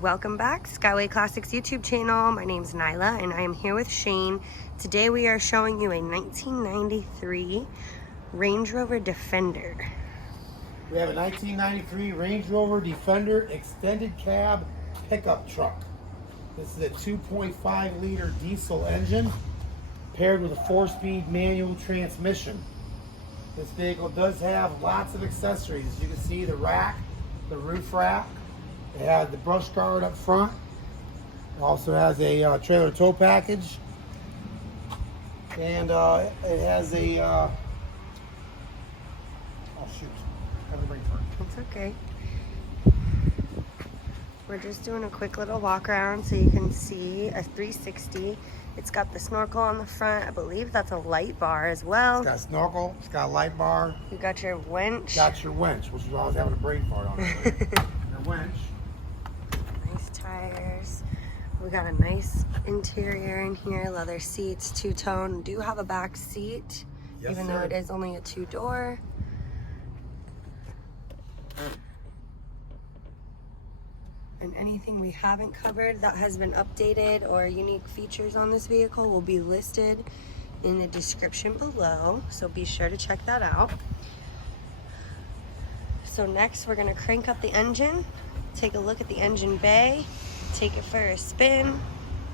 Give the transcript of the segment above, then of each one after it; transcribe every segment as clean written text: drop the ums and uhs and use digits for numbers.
Welcome back, Skyway Classics YouTube channel. My name's Nyla and I am here with Shane. Today we are showing you a 1993 Range Rover Defender. We have a 1993 Range Rover Defender extended cab pickup truck. This is a 2.5 liter diesel engine paired with a 4-speed manual transmission. This vehicle does have lots of accessories. As you can see, the rack, the roof rack. It has the brush guard up front. It also has a trailer tow package. And it has a, oh shoot, I have to bring it for it. It's okay. We're just doing a quick little walk around so you can see a 360. It's got the snorkel on the front. I believe that's a light bar as well. It's got a snorkel, it's got a light bar. You got your winch. Got your winch, which is always having a brake part on it. Your winch. Nice tires. We got a nice interior in here, leather seats, two-tone. Do have a back seat, Yes, even sir. though it is only a two-door. And anything we haven't covered that has been updated or unique features on this vehicle will be listed in the description below, so be sure to check that out. So next we're going to crank up the engine, take a look at the engine bay, take it for a spin,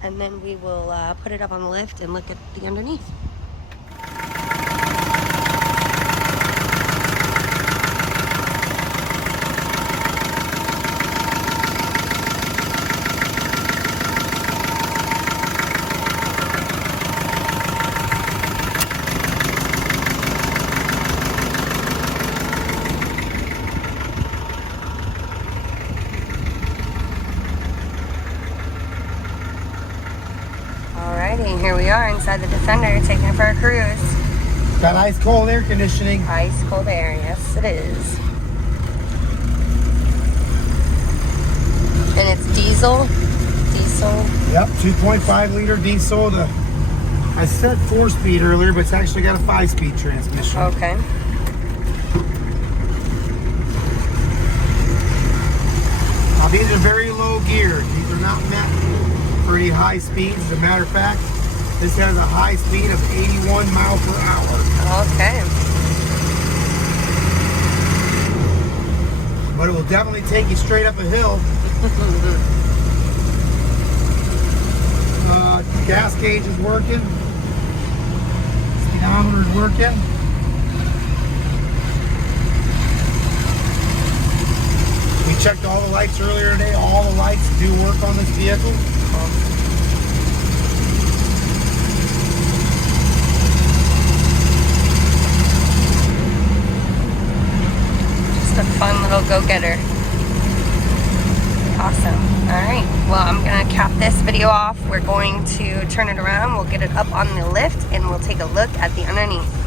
and then we will put it up on the lift and look at the underneath. Alrighty, here we are inside the Defender, taking it for a cruise. Got ice cold air conditioning. Ice cold air, yes it is. And it's diesel. Yep, 2.5 liter diesel. I said 4-speed earlier, but it's actually got a 5-speed transmission. Okay. Now these are very low geared. These are not meant for any high speeds. As a matter of fact, this has a high speed of 81 miles per hour. Okay. But it will definitely take you straight up a hill. Gas gauge is working. Speedometer is working. We checked all the lights earlier today. All the lights do work on this vehicle. Just a fun little go-getter. Awesome. Alright, well I'm going to cap this video off. We're going to turn it around. We'll get it up on the lift and we'll take a look at the underneath.